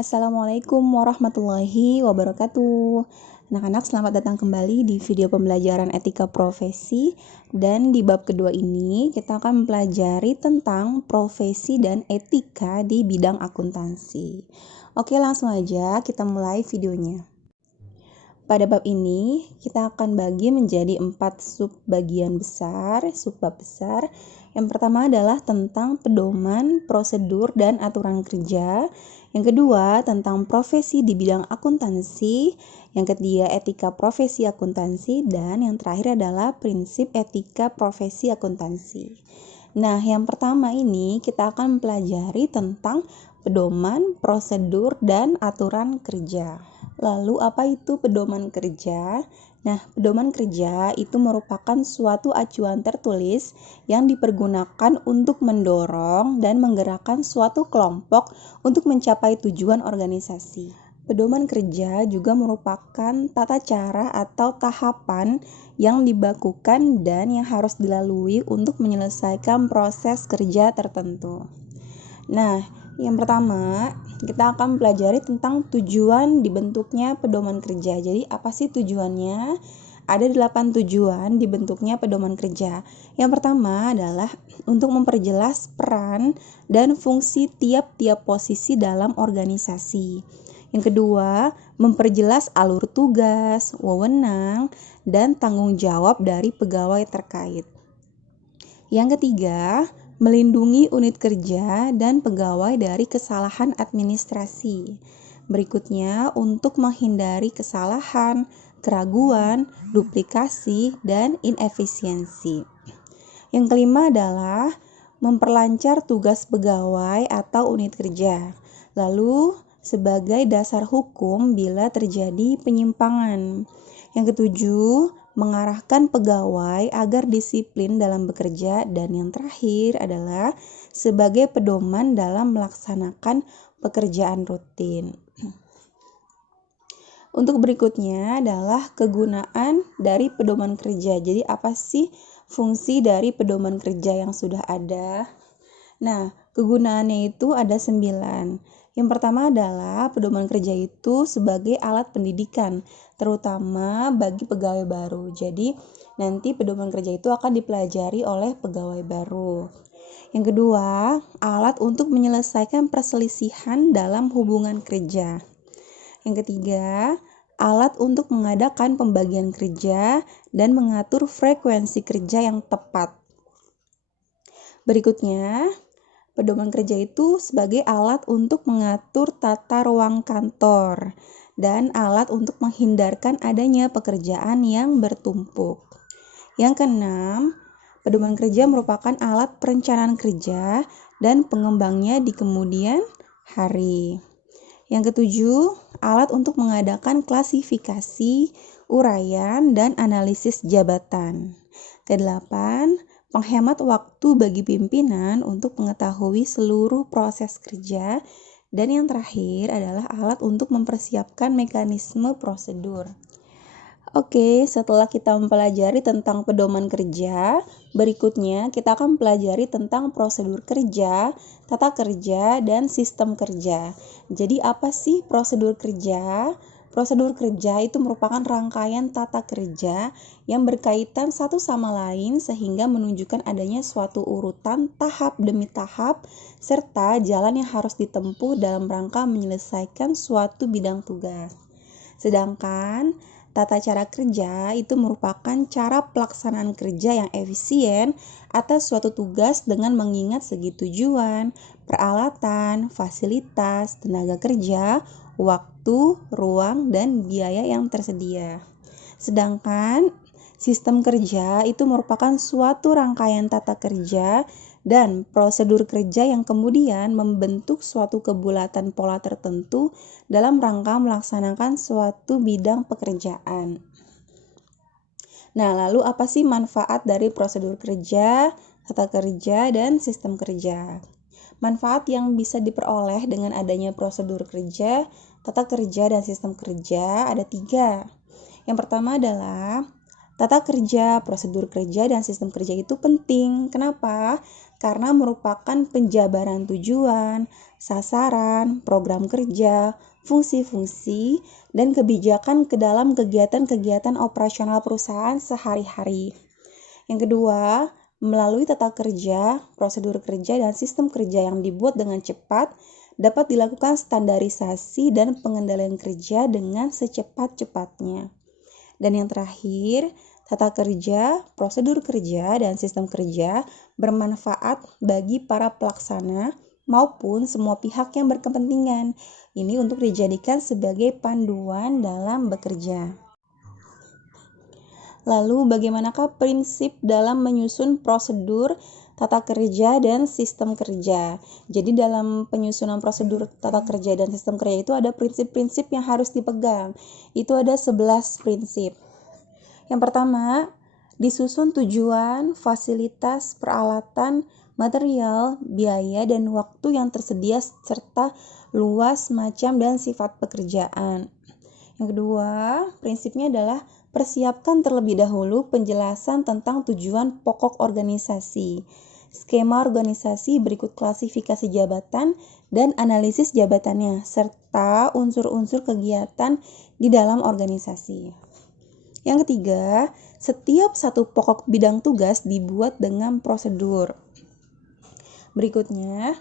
Assalamualaikum warahmatullahi wabarakatuh. Anak-anak, selamat datang kembali di video pembelajaran etika profesi. Dan di bab kedua ini kita akan mempelajari tentang profesi dan etika di bidang akuntansi. Oke, langsung aja kita mulai videonya. Pada bab ini kita akan bagi menjadi 4 subbab besar. Yang pertama adalah tentang pedoman, prosedur, dan aturan kerja. Yang kedua tentang profesi di bidang akuntansi. Yang ketiga etika profesi akuntansi. Dan yang terakhir adalah prinsip etika profesi akuntansi. Nah, yang pertama ini kita akan mempelajari tentang pedoman, prosedur, dan aturan kerja. Lalu apa itu pedoman kerja? Nah, pedoman kerja itu merupakan suatu acuan tertulis yang dipergunakan untuk mendorong dan menggerakkan suatu kelompok untuk mencapai tujuan organisasi. Pedoman kerja juga merupakan tata cara atau tahapan yang dibakukan dan yang harus dilalui untuk menyelesaikan proses kerja tertentu. Nah, yang pertama, kita akan pelajari tentang tujuan dibentuknya pedoman kerja. Jadi, apa sih tujuannya? Ada 8 tujuan dibentuknya pedoman kerja. Yang pertama adalah untuk memperjelas peran dan fungsi tiap-tiap posisi dalam organisasi. Yang kedua, memperjelas alur tugas, wewenang, dan tanggung jawab dari pegawai terkait. Yang ketiga, melindungi unit kerja dan pegawai dari kesalahan administrasi. Berikutnya, untuk menghindari kesalahan, keraguan, duplikasi, dan inefisiensi. Yang kelima adalah memperlancar tugas pegawai atau unit kerja. Lalu, sebagai dasar hukum bila terjadi penyimpangan. Yang ketujuh, mengarahkan pegawai agar disiplin dalam bekerja. Dan yang terakhir adalah sebagai pedoman dalam melaksanakan pekerjaan rutin. Untuk berikutnya adalah kegunaan dari pedoman kerja. Jadi apa sih fungsi dari pedoman kerja yang sudah ada? Nah, kegunaannya itu ada 9. Yang pertama adalah pedoman kerja itu sebagai alat pendidikan, terutama bagi pegawai baru. Jadi, nanti pedoman kerja itu akan dipelajari oleh pegawai baru. Yang kedua, alat untuk menyelesaikan perselisihan dalam hubungan kerja. Yang ketiga, alat untuk mengadakan pembagian kerja dan mengatur frekuensi kerja yang tepat. Berikutnya, pedoman kerja itu sebagai alat untuk mengatur tata ruang kantor dan alat untuk menghindarkan adanya pekerjaan yang bertumpuk. Yang keenam, pedoman kerja merupakan alat perencanaan kerja dan pengembangnya di kemudian hari. Yang ketujuh, alat untuk mengadakan klasifikasi, uraian, dan analisis jabatan. Kedelapan, penghemat waktu bagi pimpinan untuk mengetahui seluruh proses kerja. Dan yang terakhir adalah alat untuk mempersiapkan mekanisme prosedur. Oke, setelah kita mempelajari tentang pedoman kerja, berikutnya kita akan mempelajari tentang prosedur kerja, tata kerja, dan sistem kerja. Jadi apa sih prosedur kerja? Prosedur kerja itu merupakan rangkaian tata kerja yang berkaitan satu sama lain sehingga menunjukkan adanya suatu urutan tahap demi tahap serta jalan yang harus ditempuh dalam rangka menyelesaikan suatu bidang tugas. Sedangkan tata cara kerja itu merupakan cara pelaksanaan kerja yang efisien atas suatu tugas dengan mengingat segi tujuan, peralatan, fasilitas, tenaga kerja, waktu, ruang, dan biaya yang tersedia. Sedangkan sistem kerja itu merupakan suatu rangkaian tata kerja dan prosedur kerja yang kemudian membentuk suatu kebulatan pola tertentu dalam rangka melaksanakan suatu bidang pekerjaan. Nah, lalu apa sih manfaat dari prosedur kerja, tata kerja, dan sistem kerja? Manfaat yang bisa diperoleh dengan adanya prosedur kerja, tata kerja, dan sistem kerja ada 3. Yang pertama adalah tata kerja, prosedur kerja, dan sistem kerja itu penting. Kenapa? Karena merupakan penjabaran tujuan, sasaran, program kerja, fungsi-fungsi, dan kebijakan ke dalam kegiatan-kegiatan operasional perusahaan sehari-hari. Yang kedua, melalui tata kerja, prosedur kerja, dan sistem kerja yang dibuat dengan cepat, dapat dilakukan standarisasi dan pengendalian kerja dengan secepat-cepatnya. Dan yang terakhir, tata kerja, prosedur kerja, dan sistem kerja bermanfaat bagi para pelaksana maupun semua pihak yang berkepentingan. Ini untuk dijadikan sebagai panduan dalam bekerja. Lalu, bagaimanakah prinsip dalam menyusun prosedur tata kerja dan sistem kerja? Jadi dalam penyusunan prosedur tata kerja dan sistem kerja itu ada prinsip-prinsip yang harus dipegang. Itu ada 11 prinsip. Yang pertama, disusun tujuan, fasilitas, peralatan, material, biaya, dan waktu yang tersedia serta luas, macam, dan sifat pekerjaan. Yang kedua, prinsipnya adalah persiapkan terlebih dahulu penjelasan tentang tujuan pokok organisasi, skema organisasi berikut klasifikasi jabatan dan analisis jabatannya, serta unsur-unsur kegiatan di dalam organisasi. Yang ketiga, setiap satu pokok bidang tugas dibuat dengan prosedur. Berikutnya,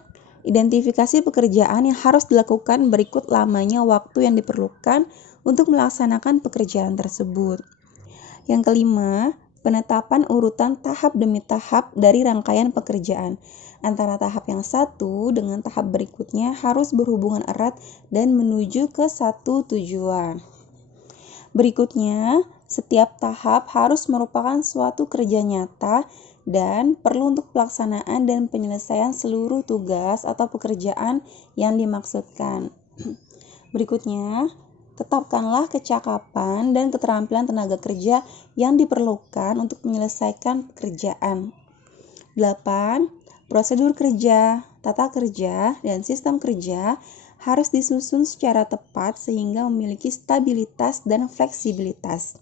identifikasi pekerjaan yang harus dilakukan berikut lamanya waktu yang diperlukan untuk melaksanakan pekerjaan tersebut. Yang kelima, penetapan urutan tahap demi tahap dari rangkaian pekerjaan. Antara tahap yang satu dengan tahap berikutnya harus berhubungan erat dan menuju ke satu tujuan. Berikutnya, setiap tahap harus merupakan suatu kerja nyata dan perlu untuk pelaksanaan dan penyelesaian seluruh tugas atau pekerjaan yang dimaksudkan. Berikutnya, tetapkanlah kecakapan dan keterampilan tenaga kerja yang diperlukan untuk menyelesaikan pekerjaan. 8. Prosedur kerja, tata kerja, dan sistem kerja harus disusun secara tepat sehingga memiliki stabilitas dan fleksibilitas.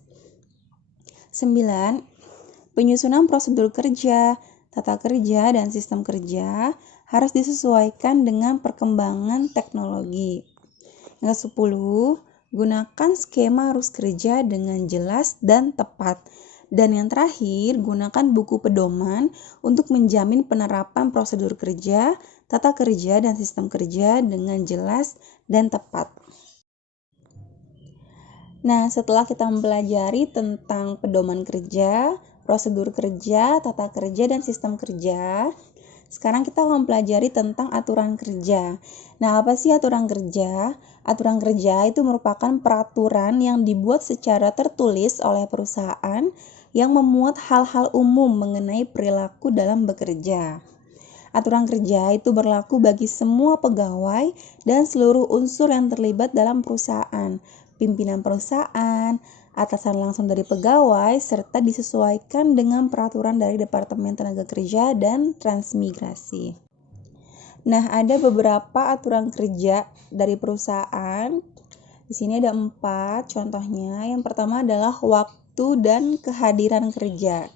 9. Penyusunan prosedur kerja, tata kerja, dan sistem kerja harus disesuaikan dengan perkembangan teknologi. Yang ke-10, gunakan skema arus kerja dengan jelas dan tepat. Dan yang terakhir, gunakan buku pedoman untuk menjamin penerapan prosedur kerja, tata kerja, dan sistem kerja dengan jelas dan tepat. Nah, setelah kita mempelajari tentang pedoman kerja, prosedur kerja, tata kerja, dan sistem kerja, sekarang kita akan mempelajari tentang aturan kerja. Nah, apa sih aturan kerja? Aturan kerja itu merupakan peraturan yang dibuat secara tertulis oleh perusahaan yang memuat hal-hal umum mengenai perilaku dalam bekerja. Aturan kerja itu berlaku bagi semua pegawai dan seluruh unsur yang terlibat dalam perusahaan, pimpinan perusahaan, atasan langsung dari pegawai, serta disesuaikan dengan peraturan dari Departemen Tenaga Kerja dan Transmigrasi. Nah, ada beberapa aturan kerja dari perusahaan. Di sini ada 4 contohnya. Yang pertama adalah waktu dan kehadiran kerja.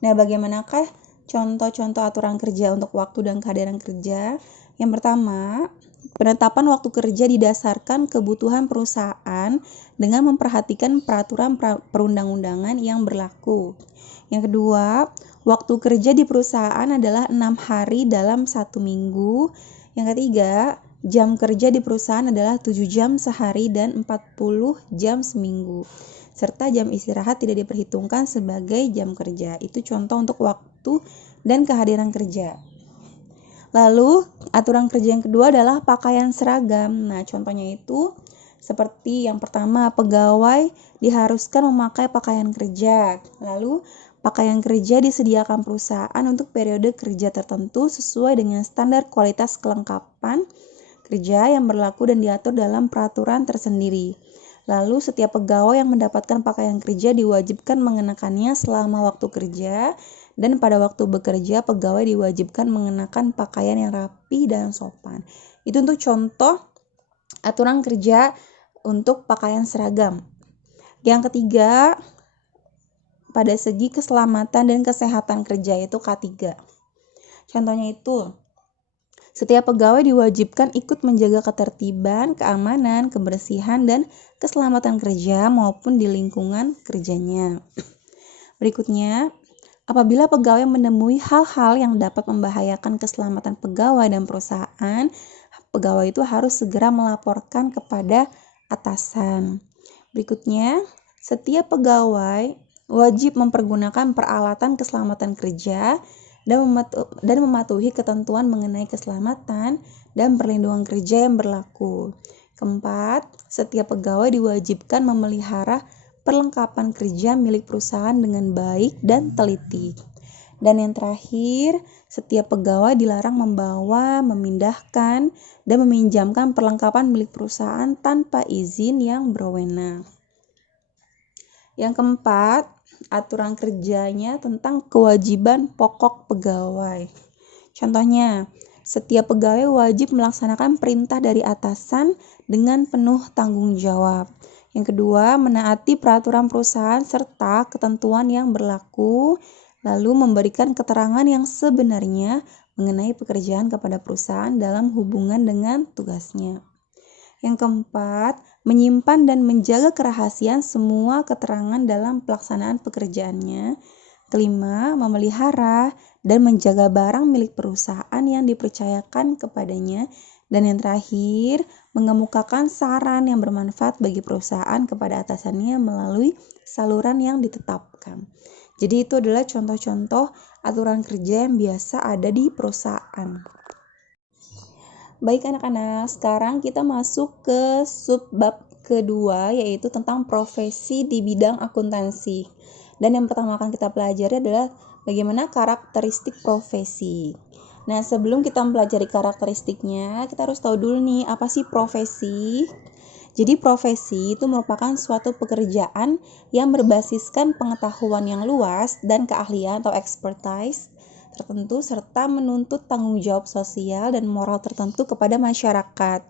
Nah, bagaimanakah contoh-contoh aturan kerja untuk waktu dan kehadiran kerja? Yang pertama, penetapan waktu kerja didasarkan kebutuhan perusahaan dengan memperhatikan peraturan perundang-undangan yang berlaku. Yang kedua, waktu kerja di perusahaan adalah 6 hari dalam 1 minggu. Yang ketiga, jam kerja di perusahaan adalah 7 jam sehari dan 40 jam seminggu. Serta jam istirahat tidak diperhitungkan sebagai jam kerja. Itu contoh untuk waktu dan kehadiran kerja. Lalu, aturan kerja yang kedua adalah pakaian seragam. Nah, contohnya itu seperti yang pertama, pegawai diharuskan memakai pakaian kerja. Lalu, pakaian kerja disediakan perusahaan untuk periode kerja tertentu sesuai dengan standar kualitas kelengkapan kerja yang berlaku dan diatur dalam peraturan tersendiri. Lalu, setiap pegawai yang mendapatkan pakaian kerja diwajibkan mengenakannya selama waktu kerja, dan pada waktu bekerja pegawai diwajibkan mengenakan pakaian yang rapi dan sopan. Itu untuk contoh aturan kerja untuk pakaian seragam. Yang ketiga, pada segi keselamatan dan kesehatan kerja itu K3. Contohnya itu, Setiap pegawai diwajibkan ikut menjaga ketertiban, keamanan, kebersihan, dan keselamatan kerja maupun di lingkungan kerjanya. Berikutnya, apabila pegawai menemui hal-hal yang dapat membahayakan keselamatan pegawai dan perusahaan, pegawai itu harus segera melaporkan kepada atasan. Berikutnya, setiap pegawai wajib mempergunakan peralatan keselamatan kerja dan mematuhi ketentuan mengenai keselamatan dan perlindungan kerja yang berlaku. Keempat, setiap pegawai diwajibkan memelihara perlengkapan kerja milik perusahaan dengan baik dan teliti. Dan yang terakhir, setiap pegawai dilarang membawa, memindahkan, dan meminjamkan perlengkapan milik perusahaan tanpa izin yang berwenang. Yang keempat, aturan kerjanya tentang kewajiban pokok pegawai. Contohnya, setiap pegawai wajib melaksanakan perintah dari atasan dengan penuh tanggung jawab. Yang kedua, menaati peraturan perusahaan serta ketentuan yang berlaku, lalu memberikan keterangan yang sebenarnya mengenai pekerjaan kepada perusahaan dalam hubungan dengan tugasnya. Yang keempat, menyimpan dan menjaga kerahasiaan semua keterangan dalam pelaksanaan pekerjaannya. Kelima, memelihara dan menjaga barang milik perusahaan yang dipercayakan kepadanya. Dan yang terakhir, mengemukakan saran yang bermanfaat bagi perusahaan kepada atasannya melalui saluran yang ditetapkan. Jadi itu adalah contoh-contoh aturan kerja yang biasa ada di perusahaan. Baik anak-anak, sekarang kita masuk ke subbab kedua, yaitu tentang profesi di bidang akuntansi. Dan yang pertama akan kita pelajari adalah bagaimana karakteristik profesi. Nah, sebelum kita mempelajari karakteristiknya, kita harus tahu dulu nih, apa sih profesi? Jadi profesi itu merupakan suatu pekerjaan yang berbasiskan pengetahuan yang luas dan keahlian atau expertise tertentu serta menuntut tanggung jawab sosial dan moral tertentu kepada masyarakat.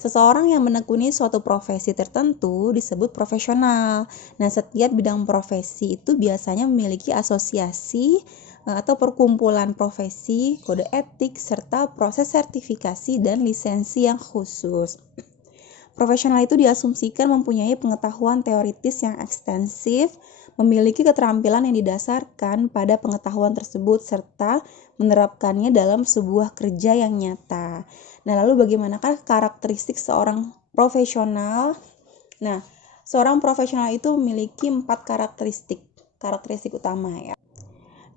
Seseorang yang menekuni suatu profesi tertentu disebut profesional. Nah, setiap bidang profesi itu biasanya memiliki asosiasi atau perkumpulan profesi, kode etik, serta proses sertifikasi dan lisensi yang khusus. Profesional itu diasumsikan mempunyai pengetahuan teoritis yang ekstensif, memiliki keterampilan yang didasarkan pada pengetahuan tersebut, serta menerapkannya dalam sebuah kerja yang nyata. Nah, lalu bagaimanakah karakteristik seorang profesional? Nah, seorang profesional itu memiliki 4 karakteristik utama ya.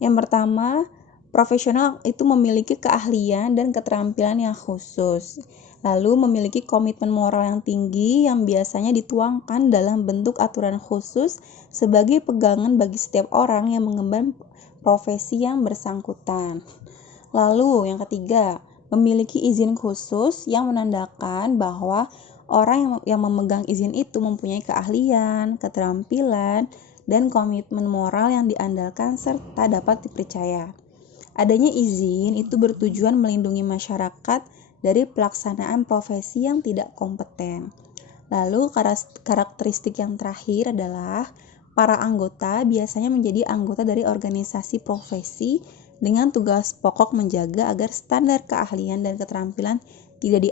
Yang pertama, profesional itu memiliki keahlian dan keterampilan yang khusus. Lalu memiliki komitmen moral yang tinggi yang biasanya dituangkan dalam bentuk aturan khusus sebagai pegangan bagi setiap orang yang mengemban profesi yang bersangkutan. Lalu yang ketiga, memiliki izin khusus yang menandakan bahwa orang yang memegang izin itu mempunyai keahlian, keterampilan, dan komitmen moral yang diandalkan serta dapat dipercaya. Adanya izin itu bertujuan melindungi masyarakat dari pelaksanaan profesi yang tidak kompeten. Lalu karakteristik yang terakhir adalah para anggota biasanya menjadi anggota dari organisasi profesi dengan tugas pokok menjaga agar standar keahlian dan keterampilan tidak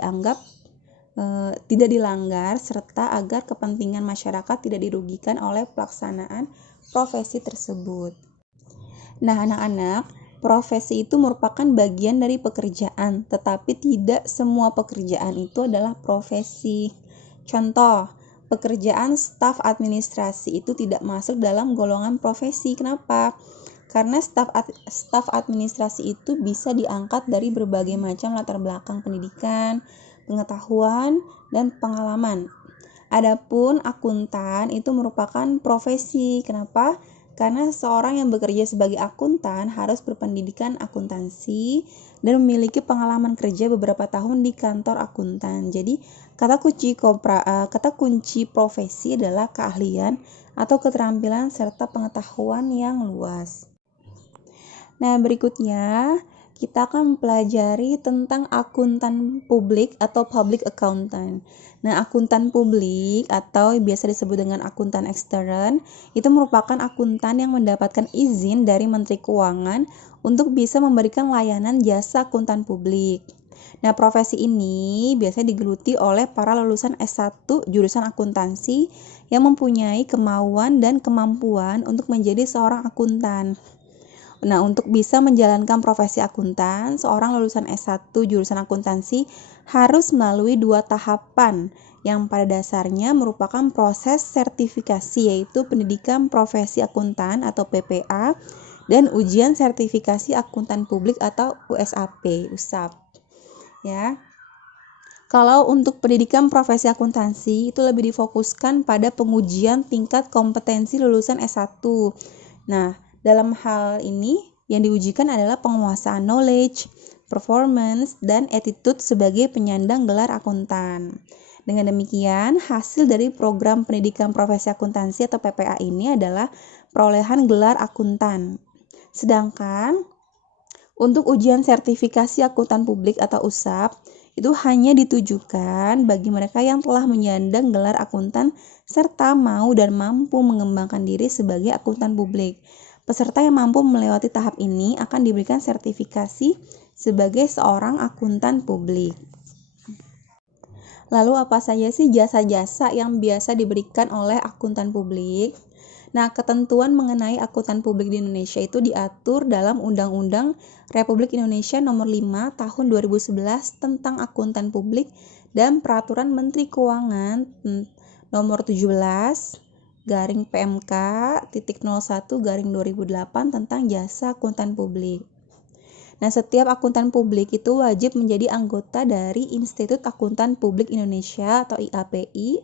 dilanggar serta agar kepentingan masyarakat tidak dirugikan oleh pelaksanaan profesi tersebut. Nah, anak-anak, profesi itu merupakan bagian dari pekerjaan, tetapi tidak semua pekerjaan itu adalah profesi. Contoh, pekerjaan staf administrasi itu tidak masuk dalam golongan profesi. Kenapa? Karena staf administrasi itu bisa diangkat dari berbagai macam latar belakang pendidikan, pengetahuan, dan pengalaman. Adapun akuntan itu merupakan profesi. Kenapa? Karena seseorang yang bekerja sebagai akuntan harus berpendidikan akuntansi dan memiliki pengalaman kerja beberapa tahun di kantor akuntan. Jadi, kata kunci profesi adalah keahlian atau keterampilan serta pengetahuan yang luas. Nah, berikutnya kita akan mempelajari tentang akuntan publik atau public accountant. Nah, akuntan publik atau biasa disebut dengan akuntan ekstern itu merupakan akuntan yang mendapatkan izin dari Menteri Keuangan untuk bisa memberikan layanan jasa akuntan publik. Nah, profesi ini biasanya digeluti oleh para lulusan S1 jurusan akuntansi yang mempunyai kemauan dan kemampuan untuk menjadi seorang akuntan. Nah, untuk bisa menjalankan profesi akuntan, seorang lulusan S1 jurusan akuntansi harus melalui 2 tahapan yang pada dasarnya merupakan proses sertifikasi, yaitu pendidikan profesi akuntan atau PPA dan ujian sertifikasi akuntan publik atau USAP. Ya. Kalau untuk pendidikan profesi akuntansi itu lebih difokuskan pada pengujian tingkat kompetensi lulusan S1. Nah, dalam hal ini yang diujikan adalah penguasaan knowledge, performance, dan attitude sebagai penyandang gelar akuntan. Dengan demikian, hasil dari program pendidikan profesi akuntansi atau PPA ini adalah perolehan gelar akuntan. Sedangkan untuk ujian sertifikasi akuntan publik atau USAP, itu hanya ditujukan bagi mereka yang telah menyandang gelar akuntan serta mau dan mampu mengembangkan diri sebagai akuntan publik. Peserta yang mampu melewati tahap ini akan diberikan sertifikasi sebagai seorang akuntan publik. Lalu apa saja sih jasa-jasa yang biasa diberikan oleh akuntan publik? Nah, ketentuan mengenai akuntan publik di Indonesia itu diatur dalam Undang-Undang Republik Indonesia Nomor 5 Tahun 2011 tentang akuntan publik dan Peraturan Menteri Keuangan Nomor 17 garing PMK titik 01 garing 2008 tentang jasa akuntan publik. Nah, setiap akuntan publik itu wajib menjadi anggota dari Institut Akuntan Publik Indonesia atau IAPI,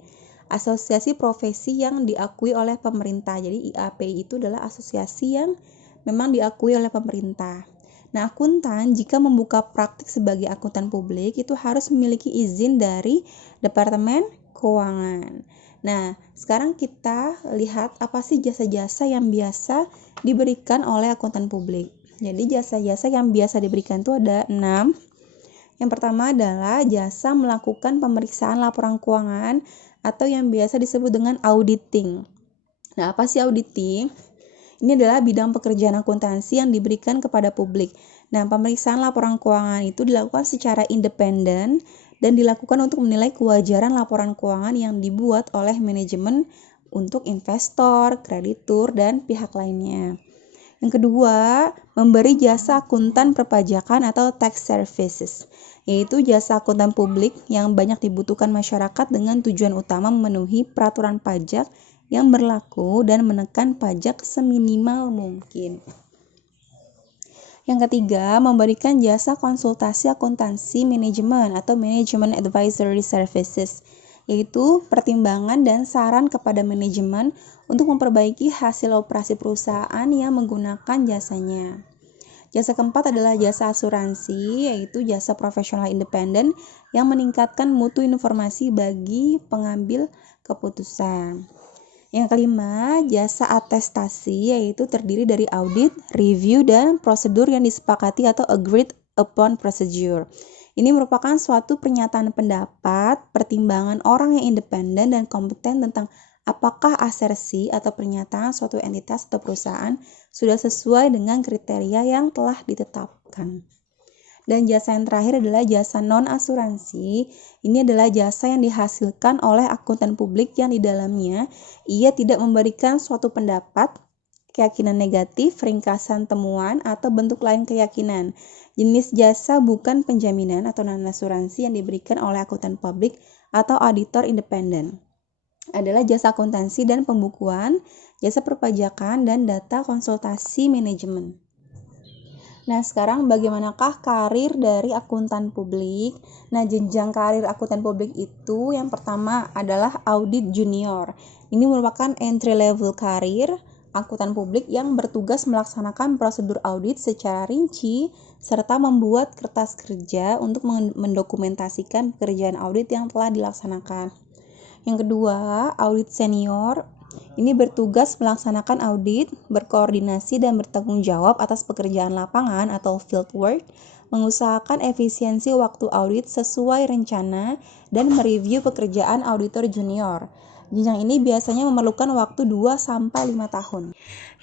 asosiasi profesi yang diakui oleh pemerintah. Jadi IAPI itu adalah asosiasi yang memang diakui oleh pemerintah. Nah, akuntan jika membuka praktik sebagai akuntan publik itu harus memiliki izin dari Departemen Keuangan. Nah, sekarang kita lihat apa sih jasa-jasa yang biasa diberikan oleh akuntan publik. Jadi jasa-jasa yang biasa diberikan itu ada 6. Yang pertama adalah jasa melakukan pemeriksaan laporan keuangan atau yang biasa disebut dengan auditing. Nah, apa sih auditing? Ini adalah bidang pekerjaan akuntansi yang diberikan kepada publik. Nah, pemeriksaan laporan keuangan itu dilakukan secara independen dan dilakukan untuk menilai kewajaran laporan keuangan yang dibuat oleh manajemen untuk investor, kreditur, dan pihak lainnya. Yang kedua, memberi jasa akuntan perpajakan atau tax services, yaitu jasa akuntan publik yang banyak dibutuhkan masyarakat dengan tujuan utama memenuhi peraturan pajak yang berlaku dan menekan pajak seminimal mungkin. Yang ketiga, memberikan jasa konsultasi akuntansi manajemen atau management advisory services, yaitu pertimbangan dan saran kepada manajemen untuk memperbaiki hasil operasi perusahaan yang menggunakan jasanya. Jasa keempat adalah jasa asuransi, yaitu jasa profesional independen yang meningkatkan mutu informasi bagi pengambil keputusan. Yang kelima, jasa atestasi, yaitu terdiri dari audit, review, dan prosedur yang disepakati atau agreed upon procedure. Ini merupakan suatu pernyataan pendapat, pertimbangan orang yang independen dan kompeten tentang apakah asersi atau pernyataan suatu entitas atau perusahaan sudah sesuai dengan kriteria yang telah ditetapkan. Dan jasa yang terakhir adalah jasa non-asuransi. Ini adalah jasa yang dihasilkan oleh akuntan publik yang di dalamnya ia tidak memberikan suatu pendapat, keyakinan negatif, ringkasan temuan, atau bentuk lain keyakinan. Jenis jasa bukan penjaminan atau non-asuransi yang diberikan oleh akuntan publik atau auditor independen adalah jasa akuntansi dan pembukuan, jasa perpajakan, dan data konsultasi manajemen. Nah, sekarang bagaimanakah karir dari akuntan publik? Nah, jenjang karir akuntan publik itu yang pertama adalah audit junior. Ini merupakan entry level karir akuntan publik yang bertugas melaksanakan prosedur audit secara rinci serta membuat kertas kerja untuk mendokumentasikan pekerjaan audit yang telah dilaksanakan. Yang kedua, audit senior. Ini bertugas melaksanakan audit, berkoordinasi dan bertanggung jawab atas pekerjaan lapangan atau field work, mengusahakan efisiensi waktu audit sesuai rencana, dan mereview pekerjaan auditor junior. Jenjang ini biasanya memerlukan waktu 2-5 tahun.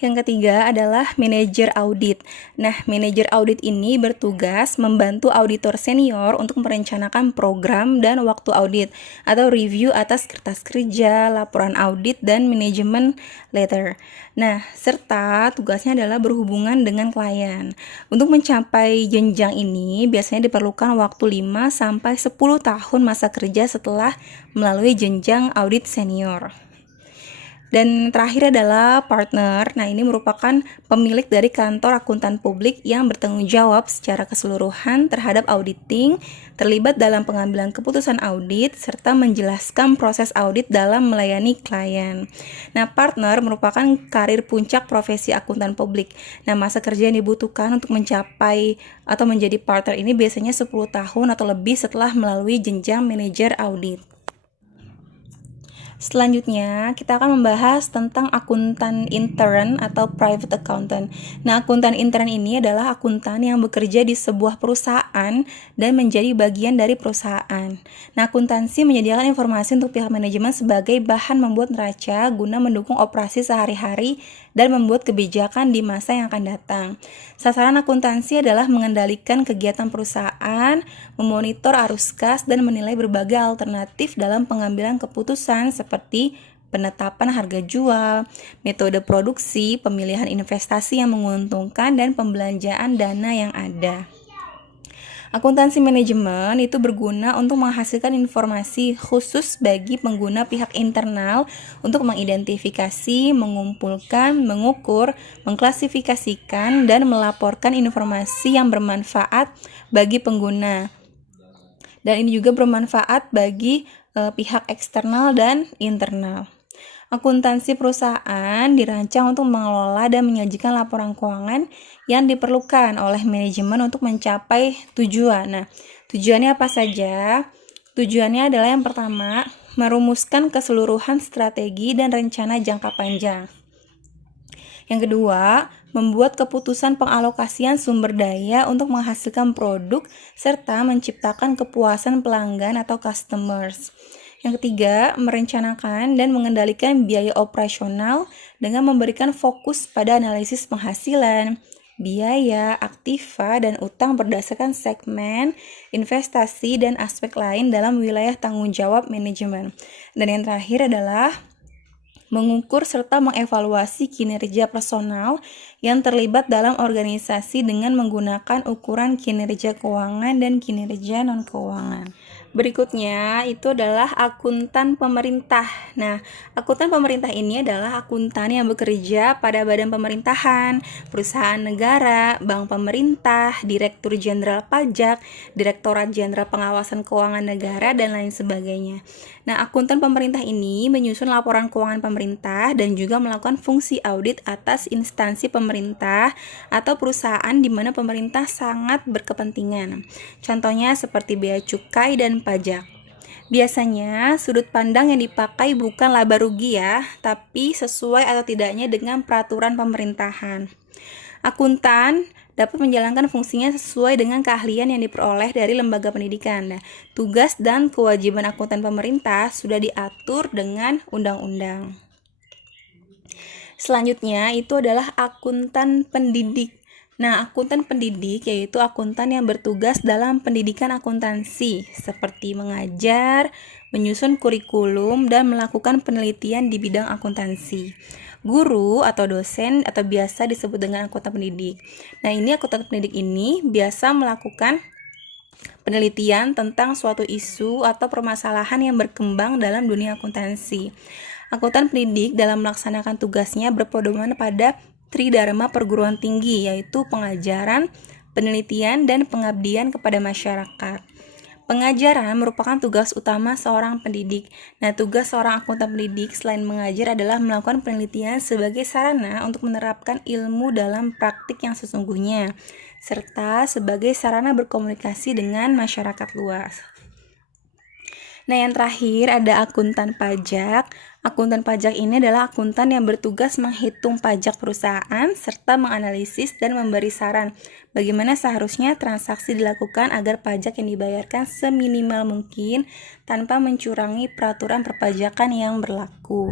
Yang ketiga adalah manajer audit. Nah, manajer audit ini bertugas membantu auditor senior untuk merencanakan program dan waktu audit atau review atas kertas kerja, laporan audit, dan manajemen letter. Nah, serta tugasnya adalah berhubungan dengan klien. Untuk mencapai jenjang ini biasanya diperlukan waktu 5-10 tahun masa kerja setelah melalui jenjang audit senior. Dan terakhir adalah partner. Nah, ini merupakan pemilik dari kantor akuntan publik yang bertanggung jawab secara keseluruhan terhadap auditing, terlibat dalam pengambilan keputusan audit, serta menjelaskan proses audit dalam melayani klien. Nah, partner merupakan karir puncak profesi akuntan publik. Nah, masa kerja yang dibutuhkan untuk mencapai atau menjadi partner ini biasanya 10 tahun atau lebih setelah melalui jenjang manajer audit. Selanjutnya, kita akan membahas tentang akuntan intern atau private accountant. Nah, akuntan intern ini adalah akuntan yang bekerja di sebuah perusahaan dan menjadi bagian dari perusahaan. Nah, akuntansi menyediakan informasi untuk pihak manajemen sebagai bahan membuat neraca guna mendukung operasi sehari-hari dan membuat kebijakan di masa yang akan datang. Sasaran akuntansi adalah mengendalikan kegiatan perusahaan, memonitor arus kas, dan menilai berbagai alternatif dalam pengambilan keputusan seperti penetapan harga jual, metode produksi, pemilihan investasi yang menguntungkan, dan pembelanjaan dana yang ada. Akuntansi manajemen itu berguna untuk menghasilkan informasi khusus bagi pengguna pihak internal untuk mengidentifikasi, mengumpulkan, mengukur, mengklasifikasikan, dan melaporkan informasi yang bermanfaat bagi pengguna. Dan ini juga bermanfaat bagi pihak eksternal dan internal. Akuntansi perusahaan dirancang untuk mengelola dan menyajikan laporan keuangan yang diperlukan oleh manajemen untuk mencapai tujuan. Nah, tujuannya apa saja? Tujuannya adalah yang pertama, merumuskan keseluruhan strategi dan rencana jangka panjang. Yang kedua, membuat keputusan pengalokasian sumber daya untuk menghasilkan produk serta menciptakan kepuasan pelanggan atau customers. Yang ketiga, merencanakan dan mengendalikan biaya operasional dengan memberikan fokus pada analisis penghasilan, biaya, aktiva, dan utang berdasarkan segmen, investasi, dan aspek lain dalam wilayah tanggung jawab manajemen. Dan yang terakhir adalah mengukur serta mengevaluasi kinerja personal yang terlibat dalam organisasi dengan menggunakan ukuran kinerja keuangan dan kinerja non-keuangan. Berikutnya itu adalah akuntan pemerintah. Nah, akuntan pemerintah ini adalah akuntan yang bekerja pada badan pemerintahan, perusahaan negara, bank pemerintah, Direktur Jenderal Pajak, Direktorat Jenderal Pengawasan Keuangan Negara, dan lain sebagainya. Nah, akuntan pemerintah ini menyusun laporan keuangan pemerintah dan juga melakukan fungsi audit atas instansi pemerintah atau perusahaan di mana pemerintah sangat berkepentingan. Contohnya seperti bea cukai dan pajak. Biasanya sudut pandang yang dipakai bukan laba rugi ya, tapi sesuai atau tidaknya dengan peraturan pemerintahan. Akuntan dapat menjalankan fungsinya sesuai dengan keahlian yang diperoleh dari lembaga pendidikan. Nah, tugas dan kewajiban akuntan pemerintah sudah diatur dengan undang-undang. Selanjutnya itu adalah akuntan pendidik. Nah, akuntan pendidik yaitu akuntan yang bertugas dalam pendidikan akuntansi seperti mengajar, menyusun kurikulum, dan melakukan penelitian di bidang akuntansi. Guru atau dosen atau biasa disebut dengan akuntan pendidik. Nah, ini akuntan pendidik ini biasa melakukan penelitian tentang suatu isu atau permasalahan yang berkembang dalam dunia akuntansi. Akuntan pendidik dalam melaksanakan tugasnya berpedoman pada Tridharma perguruan tinggi, yaitu pengajaran, penelitian, dan pengabdian kepada masyarakat. Pengajaran merupakan tugas utama seorang pendidik. Nah, tugas seorang akuntan pendidik selain mengajar adalah melakukan penelitian sebagai sarana untuk menerapkan ilmu dalam praktik yang sesungguhnya, serta sebagai sarana berkomunikasi dengan masyarakat luas. Nah, yang terakhir ada akuntan pajak. Akuntan pajak ini adalah akuntan yang bertugas menghitung pajak perusahaan serta menganalisis dan memberi saran bagaimana seharusnya transaksi dilakukan agar pajak yang dibayarkan seminimal mungkin tanpa mencurangi peraturan perpajakan yang berlaku.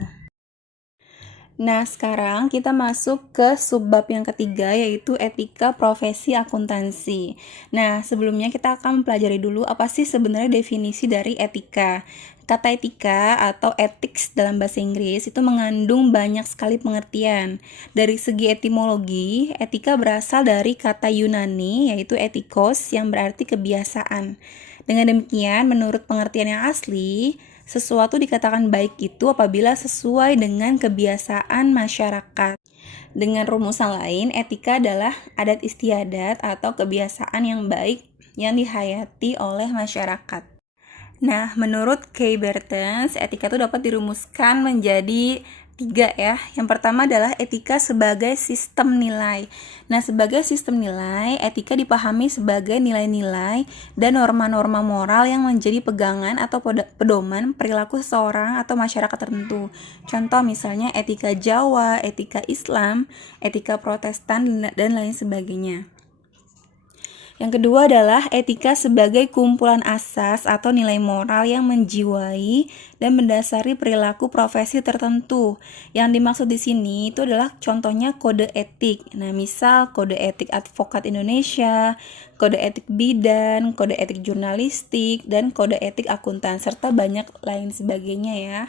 Nah, sekarang kita masuk ke subbab yang ketiga, yaitu etika profesi akuntansi. Nah, sebelumnya kita akan mempelajari dulu apa sih sebenarnya definisi dari etika. Kata etika atau ethics dalam bahasa Inggris itu mengandung banyak sekali pengertian. Dari segi etimologi, etika berasal dari kata Yunani, yaitu etikos, yang berarti kebiasaan. Dengan demikian, menurut pengertian yang asli, sesuatu dikatakan baik itu apabila sesuai dengan kebiasaan masyarakat. Dengan rumusan lain, etika adalah adat istiadat atau kebiasaan yang baik yang dihayati oleh masyarakat. Nah, menurut Kay Bertens, etika itu dapat dirumuskan menjadi 3 ya. Yang pertama adalah etika sebagai sistem nilai. Nah, sebagai sistem nilai, etika dipahami sebagai nilai-nilai dan norma-norma moral yang menjadi pegangan atau pedoman perilaku seseorang atau masyarakat tertentu. Contoh misalnya etika Jawa, etika Islam, etika Protestan, dan lain sebagainya. Yang kedua adalah etika sebagai kumpulan asas atau nilai moral yang menjiwai dan mendasari perilaku profesi tertentu. Yang dimaksud di sini itu adalah contohnya kode etik. Nah, misal kode etik advokat Indonesia, kode etik bidan, kode etik jurnalistik, dan kode etik akuntan, serta banyak lain sebagainya ya.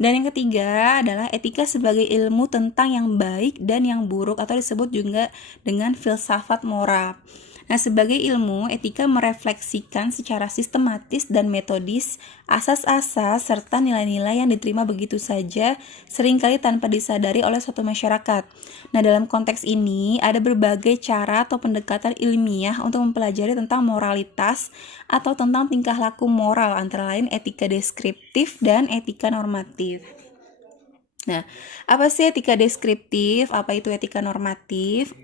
Dan yang ketiga adalah etika sebagai ilmu tentang yang baik dan yang buruk atau disebut juga dengan filsafat moral. Nah, sebagai ilmu, etika merefleksikan secara sistematis dan metodis asas-asas serta nilai-nilai yang diterima begitu saja, seringkali tanpa disadari oleh suatu masyarakat. Nah, dalam konteks ini, ada berbagai cara atau pendekatan ilmiah untuk mempelajari tentang moralitas atau tentang tingkah laku moral, antara lain etika deskriptif dan etika normatif. Nah, apa sih etika deskriptif? Apa itu etika normatif?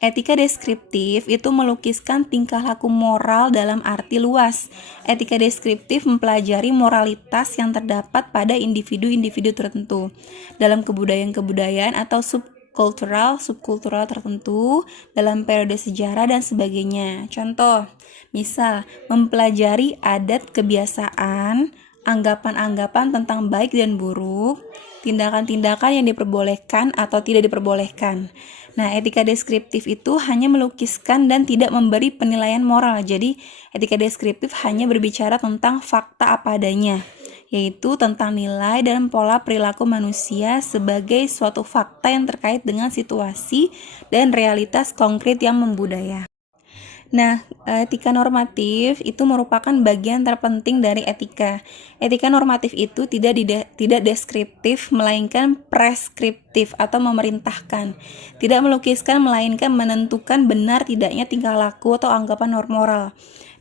Etika deskriptif itu melukiskan tingkah laku moral dalam arti luas. Etika deskriptif mempelajari moralitas yang terdapat pada individu-individu tertentu dalam kebudayaan-kebudayaan atau subkultural tertentu dalam periode sejarah dan sebagainya. Contoh, misal mempelajari adat kebiasaan, anggapan-anggapan tentang baik dan buruk, tindakan-tindakan yang diperbolehkan atau tidak diperbolehkan. Nah, etika deskriptif itu hanya melukiskan dan tidak memberi penilaian moral. Jadi, etika deskriptif hanya berbicara tentang fakta apa adanya, yaitu tentang nilai dan pola perilaku manusia sebagai suatu fakta yang terkait dengan situasi dan realitas konkret yang membudaya. Nah, etika normatif itu merupakan bagian terpenting dari etika. Etika normatif itu tidak deskriptif, melainkan preskriptif atau memerintahkan. Tidak melukiskan, melainkan menentukan benar tidaknya tingkah laku atau anggapan moral.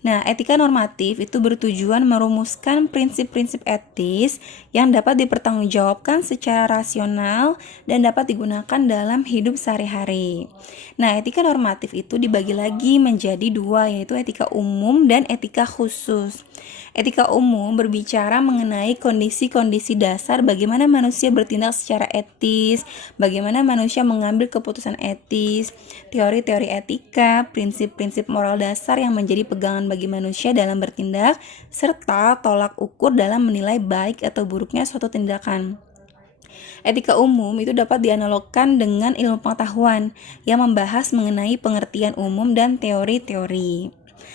Nah, etika normatif itu bertujuan merumuskan prinsip-prinsip etis yang dapat dipertanggungjawabkan secara rasional dan dapat digunakan dalam hidup sehari-hari. Nah, etika normatif itu dibagi lagi menjadi 2, yaitu etika umum dan etika khusus. Etika umum berbicara mengenai kondisi-kondisi dasar bagaimana manusia bertindak secara etis, bagaimana manusia mengambil keputusan etis, teori-teori etika, prinsip-prinsip moral dasar yang menjadi pegangan bagi manusia dalam bertindak, serta tolak ukur dalam menilai baik atau buruknya suatu tindakan. Etika umum itu dapat dianalogkan dengan ilmu pengetahuan yang membahas mengenai pengertian umum dan teori-teori.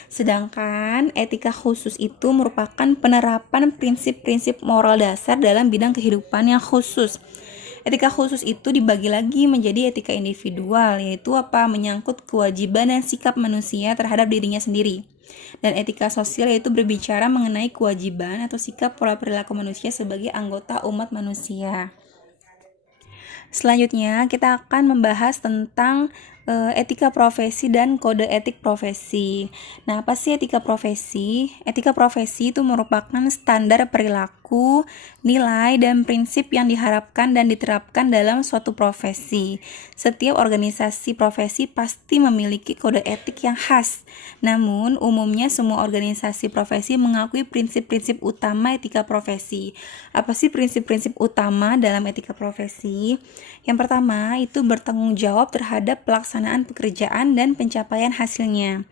Sedangkan etika khusus itu merupakan penerapan prinsip-prinsip moral dasar dalam bidang kehidupan yang khusus. Etika khusus itu dibagi lagi menjadi etika individual, yaitu menyangkut kewajiban dan sikap manusia terhadap dirinya sendiri. Dan etika sosial yaitu berbicara mengenai kewajiban atau sikap pola perilaku manusia sebagai anggota umat manusia. Selanjutnya kita akan membahas tentang etika profesi dan kode etik profesi. Nah, apa sih etika profesi? Etika profesi itu merupakan standar perilaku, nilai, dan prinsip yang diharapkan dan diterapkan dalam suatu profesi. Setiap organisasi profesi pasti memiliki kode etik yang khas. Namun, umumnya semua organisasi profesi mengakui prinsip-prinsip utama etika profesi. Apa sih prinsip-prinsip utama dalam etika profesi? Yang pertama, itu bertanggung jawab terhadap pelaksanaan pekerjaan dan pencapaian hasilnya.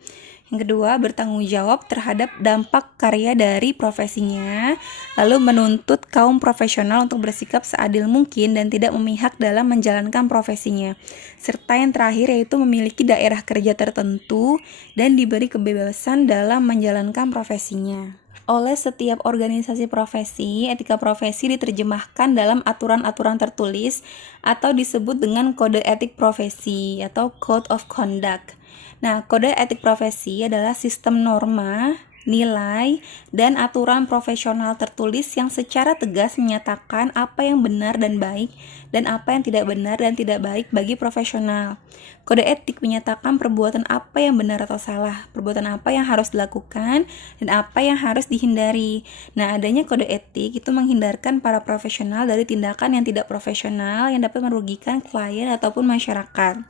Yang kedua, bertanggung jawab terhadap dampak karya dari profesinya, lalu menuntut kaum profesional untuk bersikap seadil mungkin dan tidak memihak dalam menjalankan profesinya. Serta yang terakhir yaitu memiliki daerah kerja tertentu dan diberi kebebasan dalam menjalankan profesinya. Oleh setiap organisasi profesi, etika profesi diterjemahkan dalam aturan-aturan tertulis atau disebut dengan kode etik profesi atau Code of Conduct. Nah, kode etik profesi adalah sistem norma, nilai, dan aturan profesional tertulis yang secara tegas menyatakan apa yang benar dan baik dan apa yang tidak benar dan tidak baik bagi profesional. Kode etik menyatakan perbuatan apa yang benar atau salah, perbuatan apa yang harus dilakukan, dan apa yang harus dihindari. Nah, adanya kode etik itu menghindarkan para profesional dari tindakan yang tidak profesional yang dapat merugikan klien ataupun masyarakat.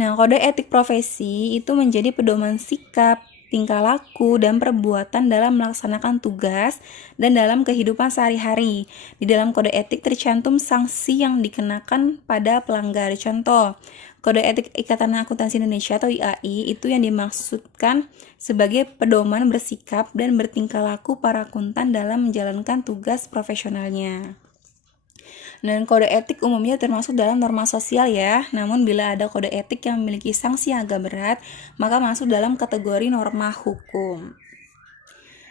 Nah, kode etik profesi itu menjadi pedoman sikap, tingkah laku, dan perbuatan dalam melaksanakan tugas dan dalam kehidupan sehari-hari. Di dalam kode etik tercantum sanksi yang dikenakan pada pelanggar. Contoh, Kode Etik Ikatan Akuntansi Indonesia atau IAI itu yang dimaksudkan sebagai pedoman bersikap dan bertingkah laku para akuntan dalam menjalankan tugas profesionalnya. Dan kode etik umumnya termasuk dalam norma sosial ya. Namun bila ada kode etik yang memiliki sanksi yang agak berat, maka masuk dalam kategori norma hukum.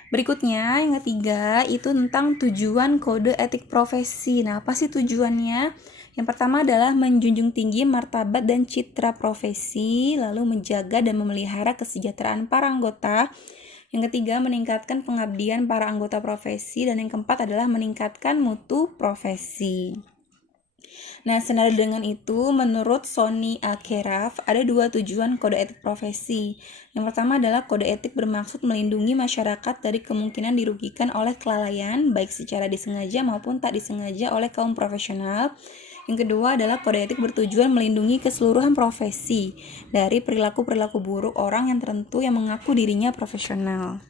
Berikutnya, yang ketiga, itu tentang tujuan kode etik profesi. Nah, apa sih tujuannya? Yang pertama adalah menjunjung tinggi martabat dan citra profesi, lalu menjaga dan memelihara kesejahteraan para anggota. Yang ketiga, meningkatkan pengabdian para anggota profesi. Dan yang keempat adalah meningkatkan mutu profesi. Nah, senada dengan itu, menurut Sony Akeraf, ada dua tujuan kode etik profesi. Yang pertama adalah kode etik bermaksud melindungi masyarakat dari kemungkinan dirugikan oleh kelalaian, baik secara disengaja maupun tak disengaja oleh kaum profesional. Yang kedua adalah kode etik bertujuan melindungi keseluruhan profesi dari perilaku-perilaku buruk orang yang tertentu yang mengaku dirinya profesional.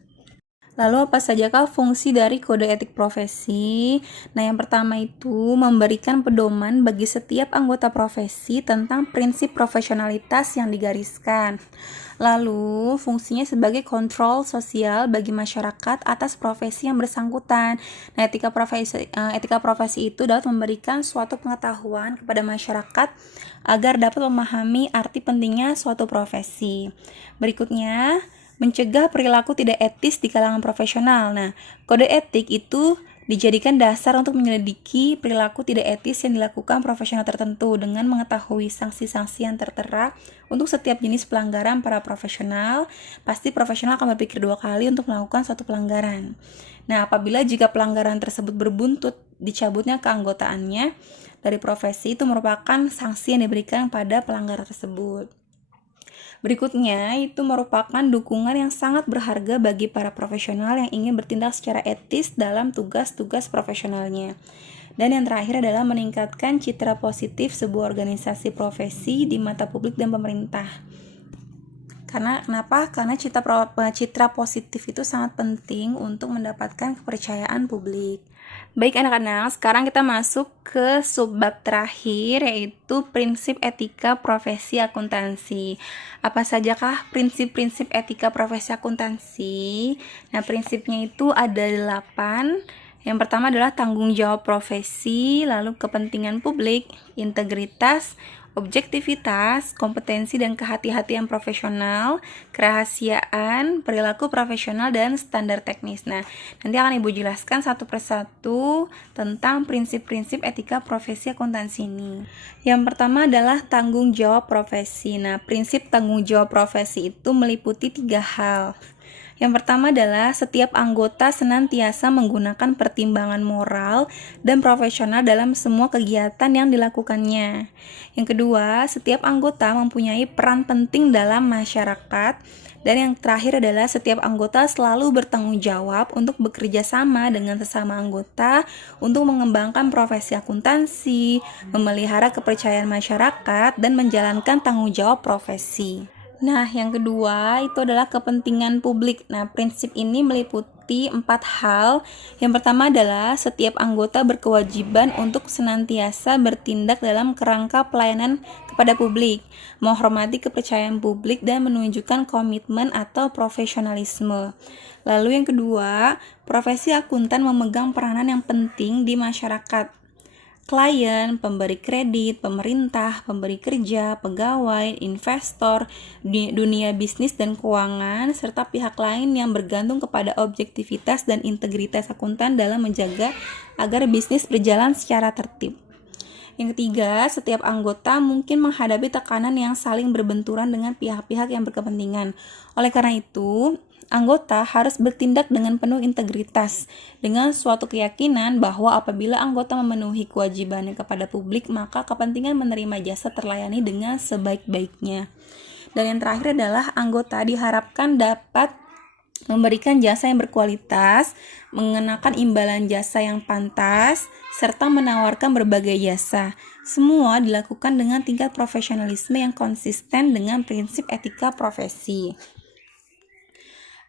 Lalu apa sajakah fungsi dari kode etik profesi? Nah, yang pertama itu memberikan pedoman bagi setiap anggota profesi tentang prinsip profesionalitas yang digariskan. Lalu, fungsinya sebagai kontrol sosial bagi masyarakat atas profesi yang bersangkutan. Nah, etika profesi itu dapat memberikan suatu pengetahuan kepada masyarakat agar dapat memahami arti pentingnya suatu profesi. Berikutnya, mencegah perilaku tidak etis di kalangan profesional. Nah, kode etik itu dijadikan dasar untuk menyelidiki perilaku tidak etis yang dilakukan profesional tertentu dengan mengetahui sanksi-sanksi yang tertera untuk setiap jenis pelanggaran para profesional. Pasti profesional akan berpikir dua kali untuk melakukan suatu pelanggaran. Nah, apabila jika pelanggaran tersebut berbuntut dicabutnya keanggotaannya dari profesi, itu merupakan sanksi yang diberikan pada pelanggar tersebut. Berikutnya, itu merupakan dukungan yang sangat berharga bagi para profesional yang ingin bertindak secara etis dalam tugas-tugas profesionalnya. Dan yang terakhir adalah meningkatkan citra positif sebuah organisasi profesi di mata publik dan pemerintah. Kenapa? Karena citra positif itu sangat penting untuk mendapatkan kepercayaan publik. Baik anak-anak, sekarang kita masuk ke subbab terakhir, yaitu prinsip etika profesi akuntansi. Apa sajakah prinsip-prinsip etika profesi akuntansi? Nah, prinsipnya itu ada 8. Yang pertama adalah tanggung jawab profesi, lalu kepentingan publik, integritas, objektivitas, kompetensi dan kehati-hatian profesional, kerahasiaan, perilaku profesional, dan standar teknis. Nah, nanti akan Ibu jelaskan satu persatu tentang prinsip-prinsip etika profesi akuntansi ini. Yang pertama adalah tanggung jawab profesi. Nah, prinsip tanggung jawab profesi itu meliputi 3 hal. Yang pertama adalah setiap anggota senantiasa menggunakan pertimbangan moral dan profesional dalam semua kegiatan yang dilakukannya. Yang kedua, setiap anggota mempunyai peran penting dalam masyarakat. Dan yang terakhir adalah setiap anggota selalu bertanggung jawab untuk bekerja sama dengan sesama anggota untuk mengembangkan profesi akuntansi, memelihara kepercayaan masyarakat, dan menjalankan tanggung jawab profesi. Nah, yang kedua itu adalah kepentingan publik. Nah, prinsip ini meliputi 4 hal. Yang pertama adalah setiap anggota berkewajiban untuk senantiasa bertindak dalam kerangka pelayanan kepada publik, menghormati kepercayaan publik, dan menunjukkan komitmen atau profesionalisme. Lalu yang kedua, profesi akuntan memegang peranan yang penting di masyarakat. Klien, pemberi kredit, pemerintah, pemberi kerja, pegawai, investor, dunia bisnis dan keuangan, serta pihak lain yang bergantung kepada objektivitas dan integritas akuntan dalam menjaga agar bisnis berjalan secara tertib. Yang ketiga, setiap anggota mungkin menghadapi tekanan yang saling berbenturan dengan pihak-pihak yang berkepentingan. Oleh karena itu, anggota harus bertindak dengan penuh integritas, dengan suatu keyakinan bahwa apabila anggota memenuhi kewajibannya kepada publik, maka kepentingan menerima jasa terlayani dengan sebaik-baiknya. Dan yang terakhir adalah anggota diharapkan dapat memberikan jasa yang berkualitas, mengenakan imbalan jasa yang pantas, serta menawarkan berbagai jasa. Semua dilakukan dengan tingkat profesionalisme yang konsisten dengan prinsip etika profesi.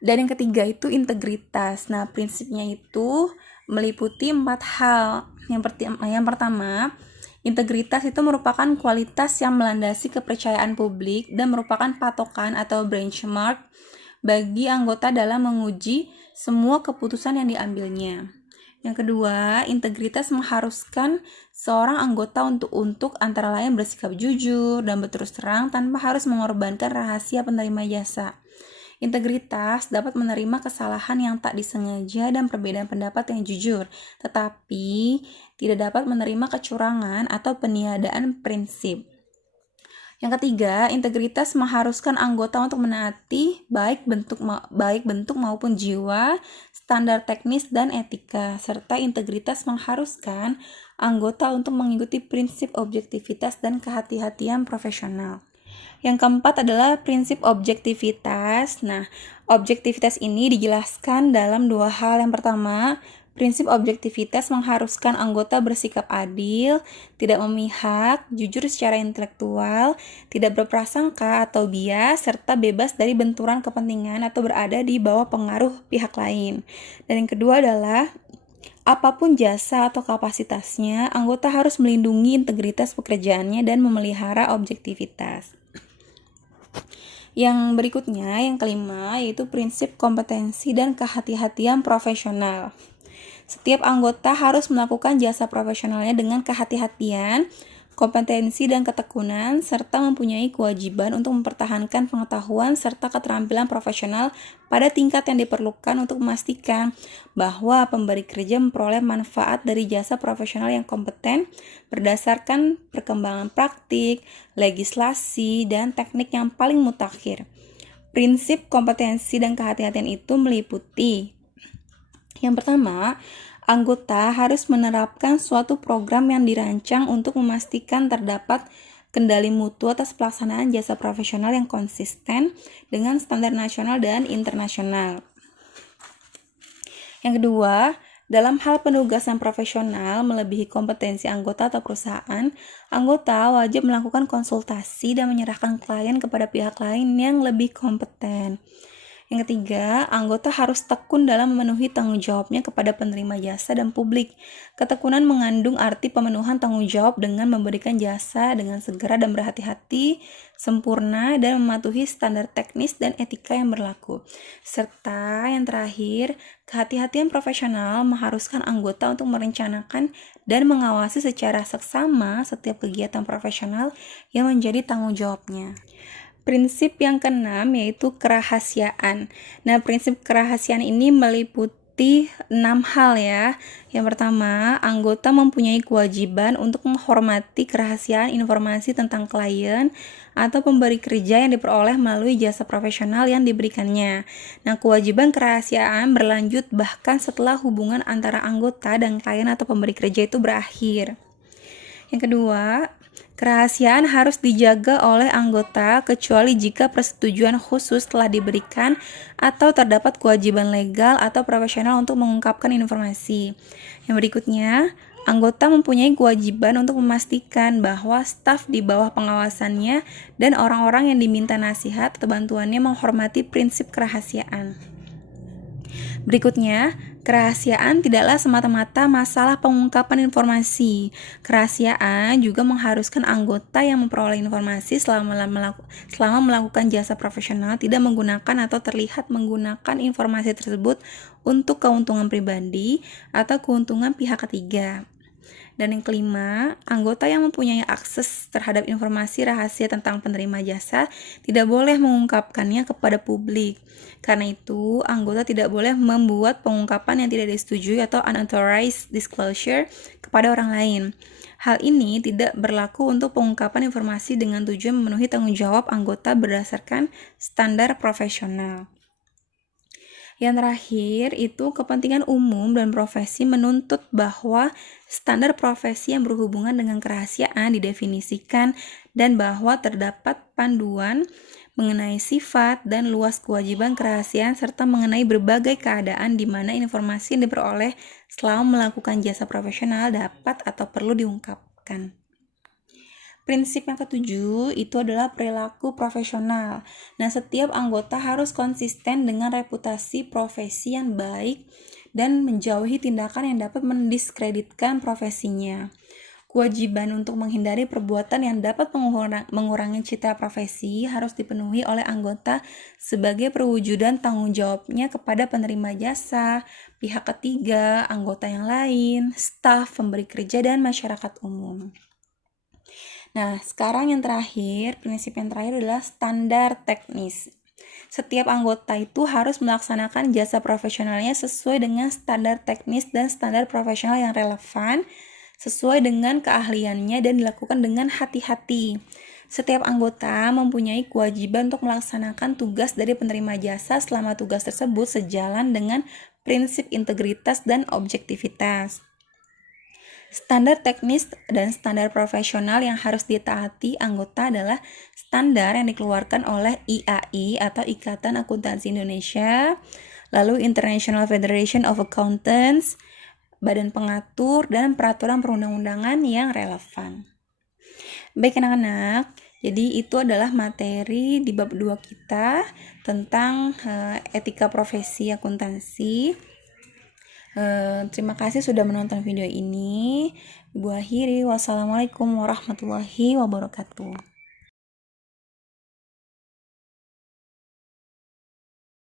Dan yang ketiga itu integritas. Nah, prinsipnya itu meliputi 4 hal. Yang pertama, integritas itu merupakan kualitas yang melandasi kepercayaan publik dan merupakan patokan atau benchmark bagi anggota dalam menguji semua keputusan yang diambilnya. Yang kedua, integritas mengharuskan seorang anggota untuk antara lain bersikap jujur dan berterus terang tanpa harus mengorbankan rahasia penerima jasa. Integritas dapat menerima kesalahan yang tak disengaja dan perbedaan pendapat yang jujur, tetapi tidak dapat menerima kecurangan atau peniadaan prinsip. Yang ketiga, integritas mengharuskan anggota untuk menaati baik bentuk maupun jiwa, standar teknis dan etika, serta integritas mengharuskan anggota untuk mengikuti prinsip objektivitas dan kehati-hatian profesional. Yang keempat adalah prinsip objektivitas. Nah, objektivitas ini dijelaskan dalam 2 hal. Yang pertama, prinsip objektivitas mengharuskan anggota bersikap adil, tidak memihak, jujur secara intelektual, tidak berprasangka atau bias, serta bebas dari benturan kepentingan atau berada di bawah pengaruh pihak lain. Dan yang kedua adalah apapun jasa atau kapasitasnya, anggota harus melindungi integritas pekerjaannya dan memelihara objektivitas. Yang berikutnya, yang kelima, yaitu prinsip kompetensi dan kehati-hatian profesional. Setiap anggota harus melakukan jasa profesionalnya dengan kehati-hatian, kompetensi dan ketekunan, serta mempunyai kewajiban untuk mempertahankan pengetahuan serta keterampilan profesional pada tingkat yang diperlukan untuk memastikan bahwa pemberi kerja memperoleh manfaat dari jasa profesional yang kompeten berdasarkan perkembangan praktik, legislasi, dan teknik yang paling mutakhir. Prinsip kompetensi dan kehati-hatian itu meliputi: yang pertama, anggota harus menerapkan suatu program yang dirancang untuk memastikan terdapat kendali mutu atas pelaksanaan jasa profesional yang konsisten dengan standar nasional dan internasional. Yang kedua, dalam hal penugasan profesional melebihi kompetensi anggota atau perusahaan, anggota wajib melakukan konsultasi dan menyerahkan klien kepada pihak lain yang lebih kompeten. Yang ketiga, anggota harus tekun dalam memenuhi tanggung jawabnya kepada penerima jasa dan publik. Ketekunan mengandung arti pemenuhan tanggung jawab dengan memberikan jasa dengan segera dan berhati-hati, sempurna, dan mematuhi standar teknis dan etika yang berlaku. Serta yang terakhir, kehati-hatian profesional mengharuskan anggota untuk merencanakan dan mengawasi secara seksama setiap kegiatan profesional yang menjadi tanggung jawabnya. Prinsip yang keenam yaitu kerahasiaan. Nah, prinsip kerahasiaan ini meliputi meliputi 6 hal ya. Yang pertama, anggota mempunyai kewajiban untuk menghormati kerahasiaan informasi tentang klien atau pemberi kerja yang diperoleh melalui jasa profesional yang diberikannya. Nah, kewajiban kerahasiaan berlanjut bahkan setelah hubungan antara anggota dan klien atau pemberi kerja itu berakhir. Yang kedua, kerahasiaan harus dijaga oleh anggota kecuali jika persetujuan khusus telah diberikan atau terdapat kewajiban legal atau profesional untuk mengungkapkan informasi. Yang berikutnya, anggota mempunyai kewajiban untuk memastikan bahwa staf di bawah pengawasannya dan orang-orang yang diminta nasihat atau bantuannya menghormati prinsip kerahasiaan. Berikutnya, kerahasiaan tidaklah semata-mata masalah pengungkapan informasi. Kerahasiaan juga mengharuskan anggota yang memperoleh informasi selama melakukan jasa profesional tidak menggunakan atau terlihat menggunakan informasi tersebut untuk keuntungan pribadi atau keuntungan pihak ketiga. Dan yang kelima, anggota yang mempunyai akses terhadap informasi rahasia tentang penerima jasa tidak boleh mengungkapkannya kepada publik. Karena itu, anggota tidak boleh membuat pengungkapan yang tidak disetujui atau unauthorized disclosure kepada orang lain. Hal ini tidak berlaku untuk pengungkapan informasi dengan tujuan memenuhi tanggung jawab anggota berdasarkan standar profesional. Yang terakhir itu kepentingan umum dan profesi menuntut bahwa standar profesi yang berhubungan dengan kerahasiaan didefinisikan dan bahwa terdapat panduan mengenai sifat dan luas kewajiban kerahasiaan serta mengenai berbagai keadaan di mana informasi yang diperoleh selama melakukan jasa profesional dapat atau perlu diungkapkan. Prinsip yang ketujuh itu adalah perilaku profesional. Nah, setiap anggota harus konsisten dengan reputasi profesi yang baik dan menjauhi tindakan yang dapat mendiskreditkan profesinya. Kewajiban untuk menghindari perbuatan yang dapat mengurangi citra profesi harus dipenuhi oleh anggota sebagai perwujudan tanggung jawabnya kepada penerima jasa, pihak ketiga, anggota yang lain, staf, pemberi kerja, dan masyarakat umum. Nah, sekarang yang terakhir, prinsip yang terakhir adalah standar teknis. Setiap anggota itu harus melaksanakan jasa profesionalnya sesuai dengan standar teknis dan standar profesional yang relevan, sesuai dengan keahliannya dan dilakukan dengan hati-hati. Setiap anggota mempunyai kewajiban untuk melaksanakan tugas dari penerima jasa selama tugas tersebut sejalan dengan prinsip integritas dan objektivitas. Standar teknis dan standar profesional yang harus ditaati anggota adalah standar yang dikeluarkan oleh IAI atau Ikatan Akuntansi Indonesia, lalu International Federation of Accountants, badan pengatur, dan peraturan perundang-undangan yang relevan. Baik anak-anak, jadi itu adalah materi di bab 2 kita tentang etika profesi akuntansi. Terima kasih sudah menonton video ini. Ibu akhiri, wassalamualaikum warahmatullahi wabarakatuh.